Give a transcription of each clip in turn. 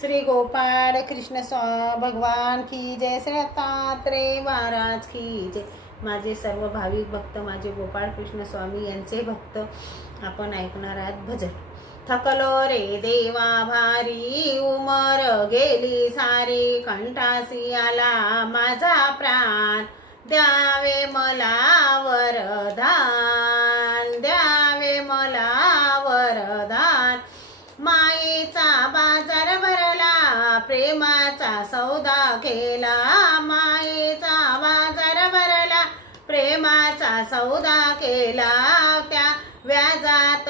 श्री गोपाळ कृष्ण भगवान की जय, श्री दत्तात्रेय महाराज की जय। माझे सर्व भाविक भक्त, माझे गोपाळ कृष्ण स्वामी यांचे भक्त, आपण ऐकणार आहात भजन। थकलो रे देवा भारी, उमर गेली सारी, कंठासी आला माझा प्राण, द्यावे मला वरदान, द्यावे मला वरदान। मायेचा बाजार भरला, प्रेमाचा सौदा केला, मायेचा बाजार भरला, प्रेमाचा सौदा केला, त्या व्याजात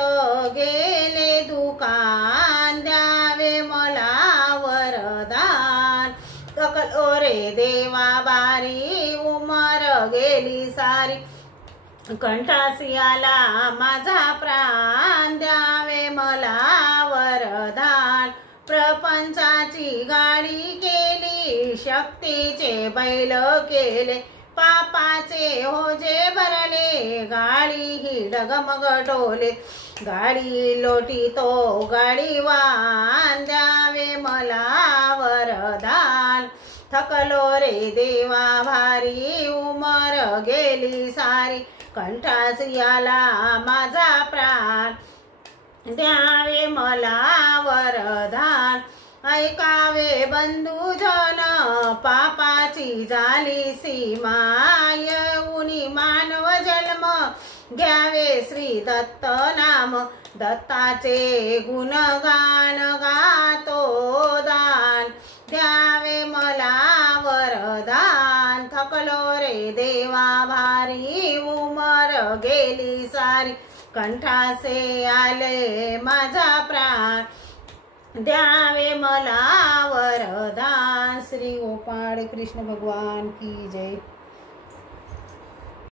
गेले दुकान, द्यावे मला वरदान। थकलो रे देवा बारी, उमर गेली सारी, कंठासी आला माझा प्राण, द्यावे मला वरदान। प्रपंचाची गाडी केली, शक्तीचे बैल केले, पापाचे ओझे भरले, गाडी ही डगमग डोले, गाडी लोटीतो गाडीवान, द्यावे मला वरदान। थकलो रे देवा भारी, उमर गेली सारी, कंठासी आला माझा प्राण, द्यावे मला वरदान। ऐकावे बंधुजन, पापाची झाली सीमा, येऊनी मानव जन्म, घ्यावे श्री दत्त नाम, दत्ताचे गुणगान गातो दान, द्यावे मला वरदान। थकलो रे देवा भारी, उमर गेली सारी, कंठासे आले माझा प्राण, द्यावे मला वरदान। श्री गोपाळ कृष्ण भगवान की जय।